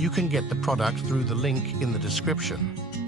You can get the product through the link in the description.